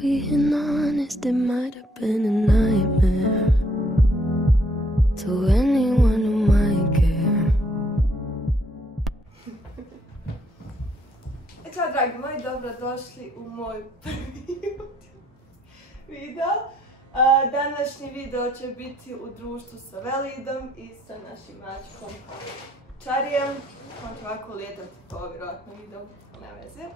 being honest, it might have been a nightmare to anyone who might care. Ćao dragi moji, dobrodošli u moj prvi video. Današnji video će biti u društvu sa Velidom i sa našim mačkom Čarijem. On će ovako lijetati, to vjerojatno video, ne veze.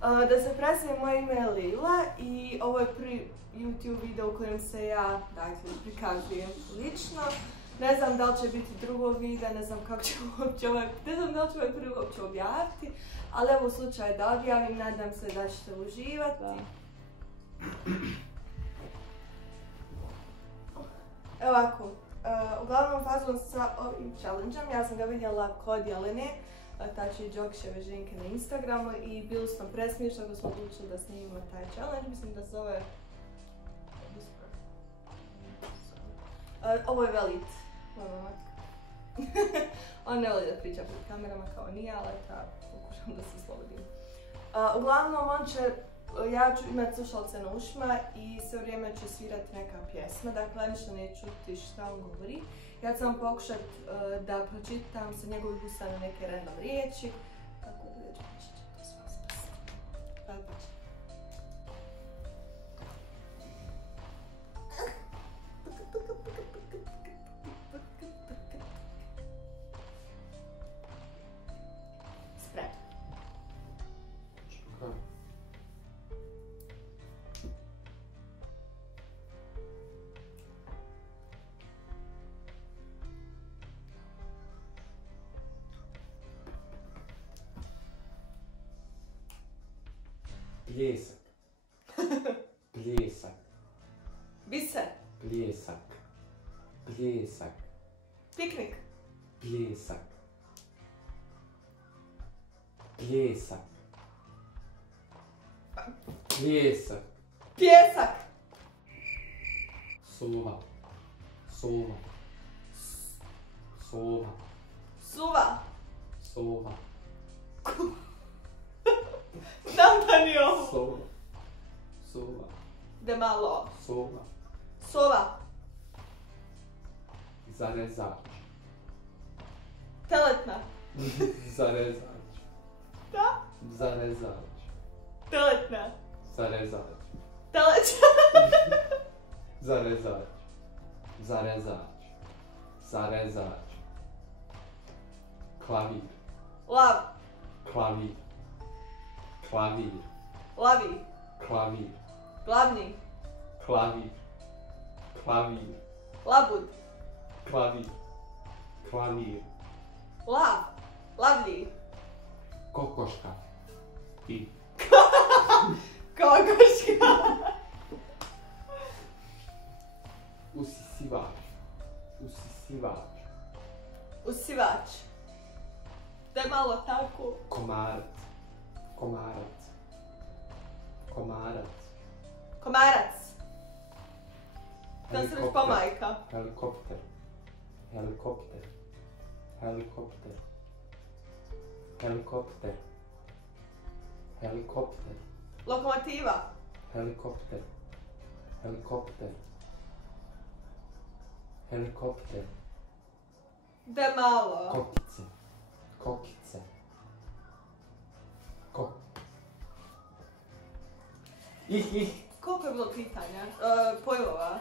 Da se predstavim, moje ime je Lila i ovo je prvi YouTube video u kojem se ja prikazujem lično. Ne znam da li će biti drugo video, ne znam kako će uopće ne znam da li ću ovaj prvi uopće objaviti, ali evo u slučaju da objavim, nadam se da ćete uživati. Evo ovako, uglavnom fazom sa ovim challenge-om, ja sam ga vidjela kod Jelene, tači Đokševe ženke na Instagramu i bili su nam presmiješni ako smo odlučili da snimimo taj challenge, mislim da se zove... Ovo je Velid, moj mamak. On ne voli da priča pred kamerama kao nije, ali pokušam da se slobodim. Uglavnom, ja ću imati slušalce na ušima i sve vrijeme ću svirati neka pjesma, dakle ništa neću čuti šta on govori. Ja ću vam pokušati da pročitam sa njegovih usta neke random riječi, tako da već počet to sve spasiti. Spremno. Pljesak. Pljesak. Biser. Pljesak. Pljesak. Piknik. Pljesak. Pljesak. Pljesak. Pjesak. Sova. Sova. Sova. Suva. Sova. Znam da ni ovo. Sova. Sova. De malo. Sova. Sova. Zarezač. Teletna. Zarezač. Da? Zarezač. Teletna. Zarezač. Teleća. Zarezač. Zarezač. Zarezač. Klavir. Lav. Klavir. Klavir. Lavi. Klavir. Glavni. Klavir. Klavir. Labud. Klavir. Klavir. Lav. Lavlji. Kokoška. I. Kokoška. Usisivač. Usisivač. Usivač. Da je malo tako. Komarac. Komarac. Komarac. Komarac. Da se reći pomajka. Helikopter. Helikopter. Helikopter. Helikopter. Helikopter. Lokomotiva. Helikopter. Helikopter. Helikopter. Da je malo. Kokice. Kokice. Koliko je bilo pitanja? Pojmova.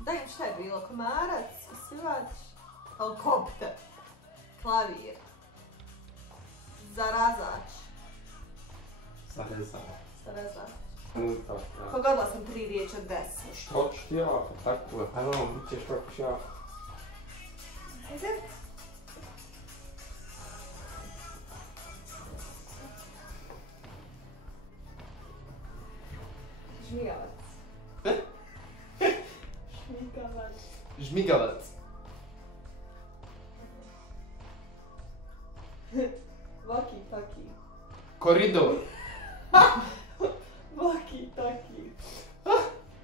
Daj šta je bilo? Komarac, usivač, helikopter, klavir, zarazač. Zarezač. Zarazač. Unutra. Pogodila sam 3 riječi od 10. Što ću ti ja? Pa tako je. Hajde, bit ćeš kako ću ja. Ajde. Žmigavac. Žmigavac. Žmigavac. Vaki taki. Koridor. Vaki taki.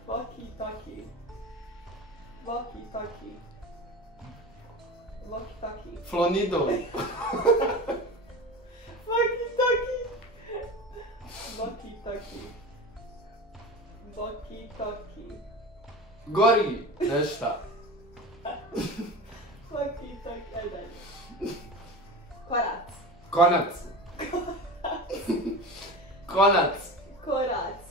Vaki taki. Vaki taki. Vaki taki. Flonidor. Vaki taki. Vaki taki. Gori nešta. Fucking tak, aj dalje. Korac. Konac. Konac. Korac.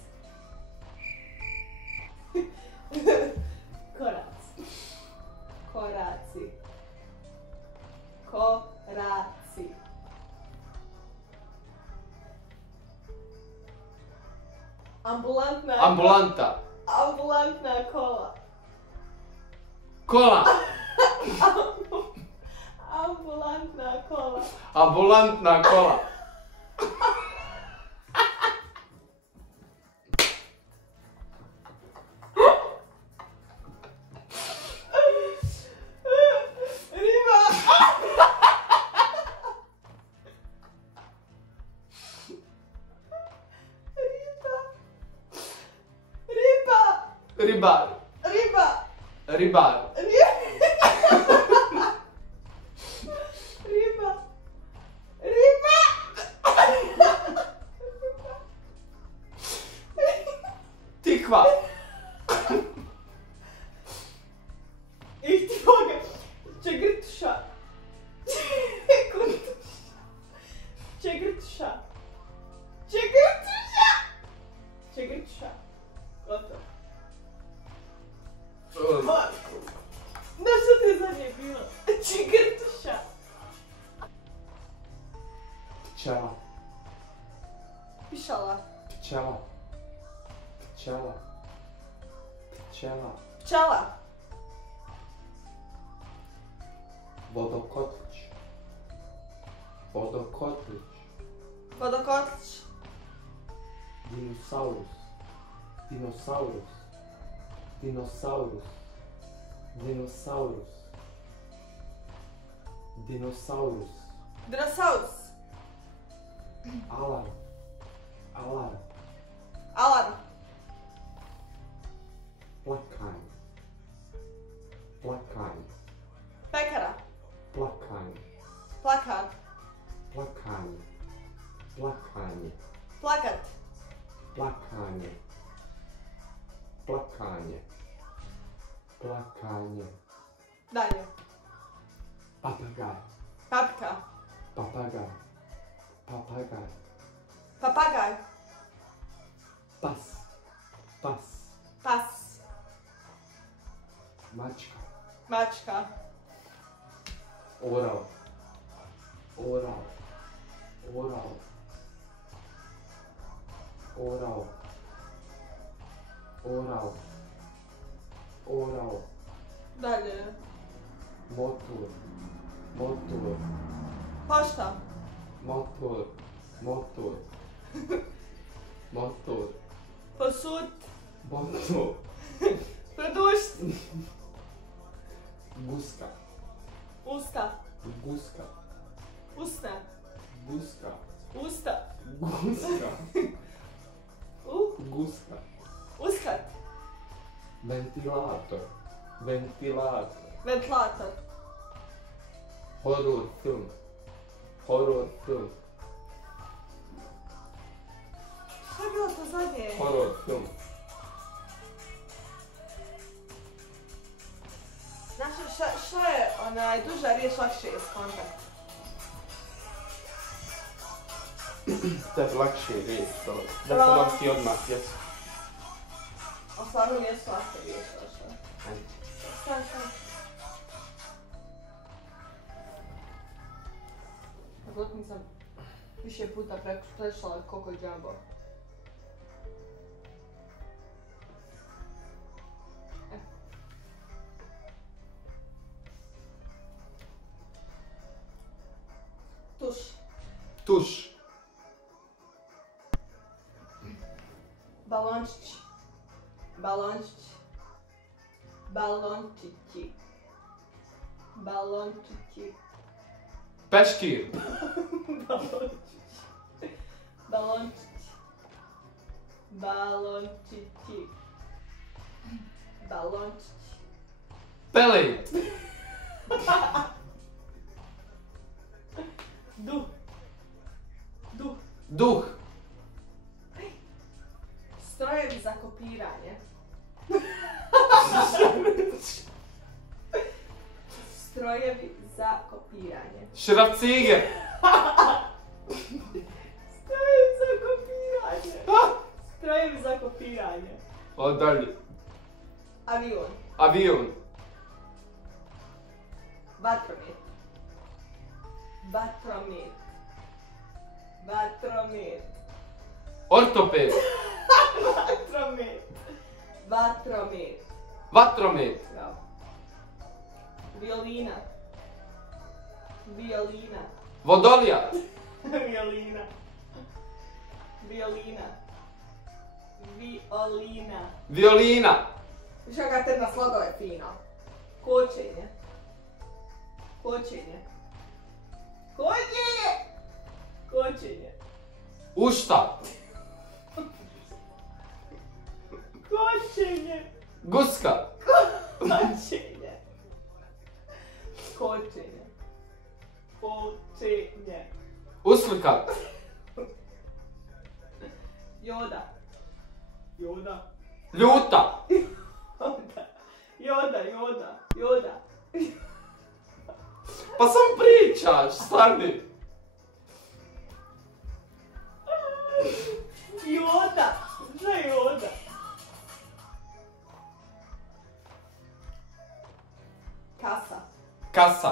Korac. Koraci. Koraci. Ambulantna. Ambulanta. Ambulantna kola. Kola. Ambulantna kola. Ambulantna kola. Riba. Ribar. Riba. Ribar. Riba. Riba. Tikva. Ich ti boga. Čegrtša. Čegrtša. Čegrtša. Čegrtša. Gotovo. Na što ti je zadnje bilo? Čegrtša. Pčela. Pišala. Pčela. Pčela. Pčela. Pčela. Vodokotlić. Vodokotlić. Vodokotlić. Dinosaurus. Dinosaurus. Dinosaurus. Dinosaurus. Dinosaurus. Dinosaurus. Alarm. Alarm. Alarm. Plakanj. Plakanj. Pekara. Plakanj. Plakat. Plakanj. Plakanj. Plakat. Plakanje. Plakanje. Plakanje. Dalje. Papagaj. Papka. Papagaj. Papagaj. Papagaj. Pas. Pas. Pas. Mačka. Mačka. Oral. Oral. Oral. Oral. Oral. Oral. Dalje. Motor. Motor. Pošta. Motor. Motor. Motor. Posud. Motor. Produšt. Guska. Usta. Guska. Usne. Guska. Usta. Guska. U. Guska. Uskat. Ventilator. Ventilator. Ventilator. Horror film. Horror film. Šta je bilo to zadnje? Horror film. Znaš šta je duža riječ lakše je skontakt? Tebi lakše je riječ to. Da sam ti odmah, jes. A stvarno nijesu lakše riječ, što? Stan. Dok nisam više puta prešla Coco Jumbo. Tuš. Tuš. Balončić. Balončić. Balončići. Balončići. Peškir. Balončić. Balončići. Balončić. Pelet. Duh. Duh. Duh. Strojevi za kopiranje. Strojevi za kopiranje. Šrafciger. Strojevi za kopiranje. Strojevi za kopiranje. O, dalje. Avion. Avion. Vatromet. Vatromet. Vatromet. Ortoped. Vatromet. Vatromet. Vatromet. Bravo. Violina. Violina. Vodolijat. Violina. Violina. Violina. Violina. Viš kakva te na slogove fino. Kočenje. Kočenje. Kočenje! Kočenje. Ušta. Kočenje. Guska. Kočenje. Kočenje. Kočenje. Uslikat. Joda. Joda. Ljuta. Joda. Joda. Joda. Pa sam pričaš, stani. Joda. Šta je Joda? Kasa. Kasa.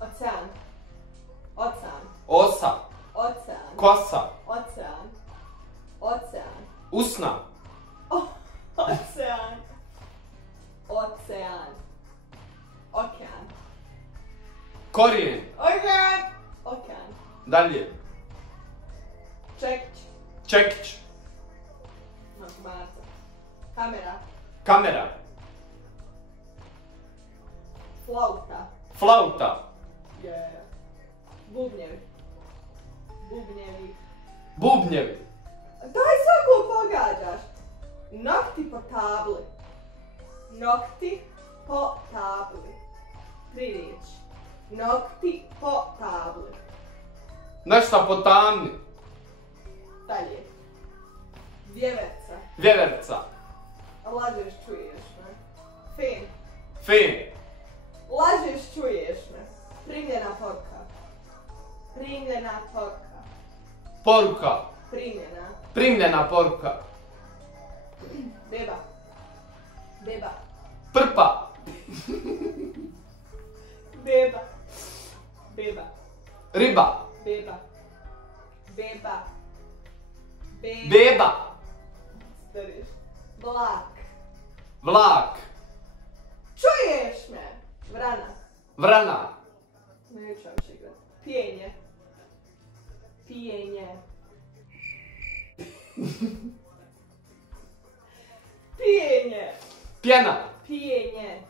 Ocean. Ocean. Osa. Ocean. Kosa. Ocean. Ocean. Usna. Ocean. Ocean. Okean. Korijen. Okean. Okean. Dalje. Čekić. Čekić. Matematika. Kamera. Kamera. Flauta. Flauta. Yeah. Bubnjevi. Bubnjevi. Bubnjevi. Daj svakog pogađaš. Nokti po tabli. Nokti po tabli. 3 riječi. Nokti po tabli. Nešto po tamni. Dalje. Vjeverca. Vjeverca. Lažeš, čuješ me. Fen. Fen. Lažeš, čuješ me. Primljena poruka. Primljena poruka. Poruka. Primljena. Primljena poruka. Beba. Beba. Prpa. Beba. Beba. Riba. Beba. Beba. Beba. Beba. Stariš. Vlak. Vlak. Čuješ me? Vrana. Vrana. Neću vam više igrati. Pijenje. Pijenje. Pijenje. Pjena. Pijenje.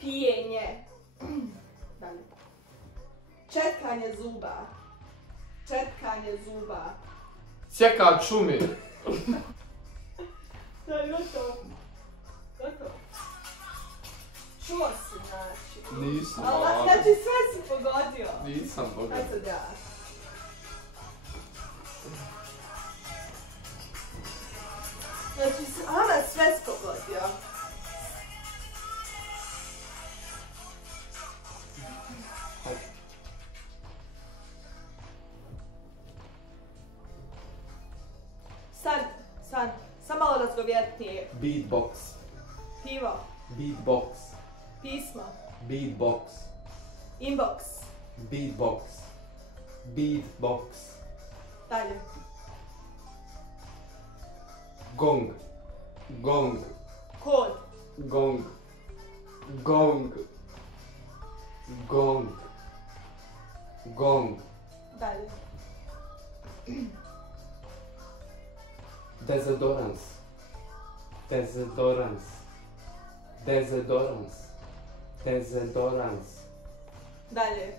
Pijenje. Dalje. Četkanje zuba. Četkanje zuba. Sjeka šumi. Daj, gotovo. Gotovo. Čuo si, znači. Nisam. Znači sve si pogodio. Nisam Aj pogodio. sad ja. Znači, Ana sve si pogodio. Sam malo razgovjetnije. Beatbox. Pivo. Beatbox. Pismo. Beatbox. Inbox. Beatbox. Beatbox. Dalje. Gong. Gong. Kod. Gong. Gong. Gong. Gong. Dalje. Dezodorans. Dezodorans. Dezodorans. Dezodorans. Dalje.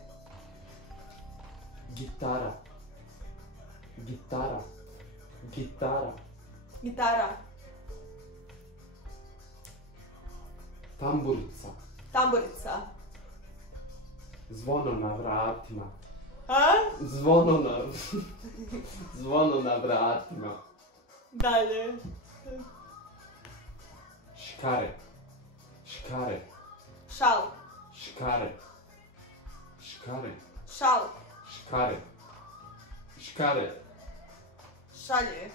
Gitara. Gitara. Gitara. Gitara. Tamburica. Tamburica. Zvono na vratima. A? Zvono na... Zvono na vratima. Dalje. Škare. Škare. Šal. Škare. Škare. Šal. Škare. Škare. Šalje.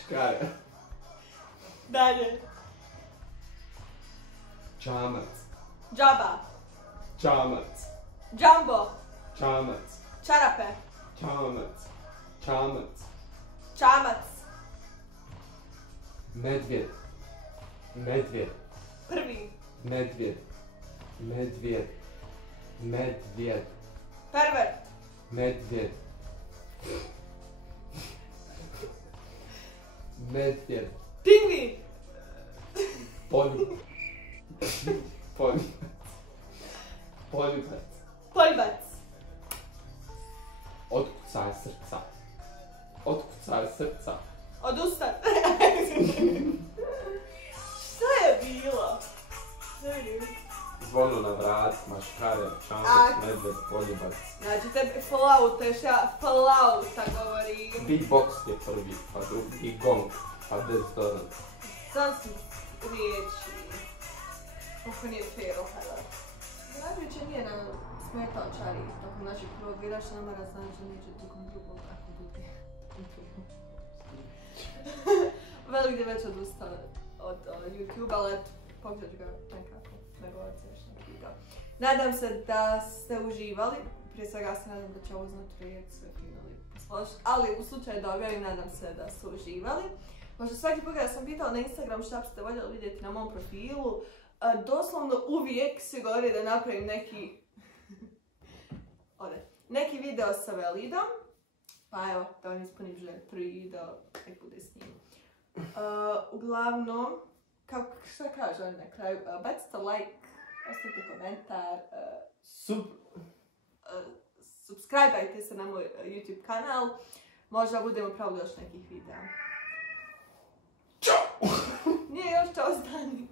Škare. Dalje. Čamac. Džaba. Čamac. Džambo. Čamac. Čarape. Čamac. Čamac. Čamac. Medvjed. Medvjed. Prvi. Medvjed. Medvjed. Medvjed. Pervert. Medvjed. Medvjed. Pingvin. Poljubac. Poljubac. Poljubac. Poljbac. Otkucaj srca. Otkucaj srca. Odustan. Šta je bilo? Zvono na vratima, škare, čamac, A. medvjed, poljubac. Znači tebi flauta, još ja flauta govorim. Beatbox je prvi, pa drugi gong, pa dezodorant. Sam si riječi. Kako nije fair, ovaj. Radujuće nije nam smetao čari tokom našeg prvog videa, što nam mora znači da neće tokom drugog, ako bude. Velik je već odustao od YouTube, ali pogledaj ga nekako, nego još neki video. Nadam se da ste uživali, prije svega se nadam da će ovo znati sve fino lijepo složiti, ali u slučaju da objavim, nadam se da ste uživali. Možda svaki put kada sam pitala na Instagram šta biste voljeli vidjeti na mom profilu, doslovno uvijek se govori da napravim neki video sa Velidom, pa evo, da vam ispunim želju, prvi video, nek bude s njim. Uglavnom, šta kaže on na kraju, bacite like, ostavite komentar, subscribe-ajte se na moj YouTube kanal, možda budemo pravili još nekih videa. Ćao! Nije još čao, stani.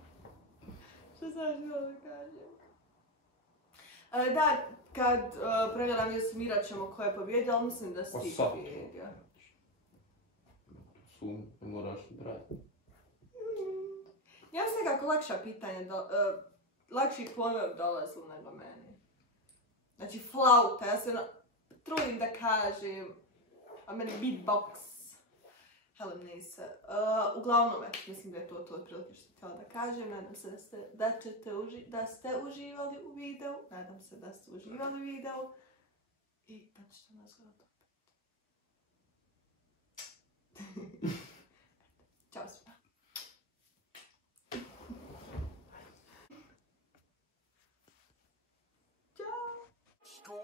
Što sam žela da kažem? Da, kad pregledam i sumirat ćemo ko je pobjedio, ali mislim da si ti pobjedio. Ne moraš brati. Ja sam nekako lakša pitanja, lakši pojmovi dolazu nego meni. Znači flauta, ja se trudim da kažem, a meni beatbox. Helen Nisa. Uglavnom, mislim da je to otprilike što htjela da kažem. Nadam se da ste uživali u videu. Nadam se da ste uživali u videu. I da ćete nas gledati opet. Ćao svima. Ciao.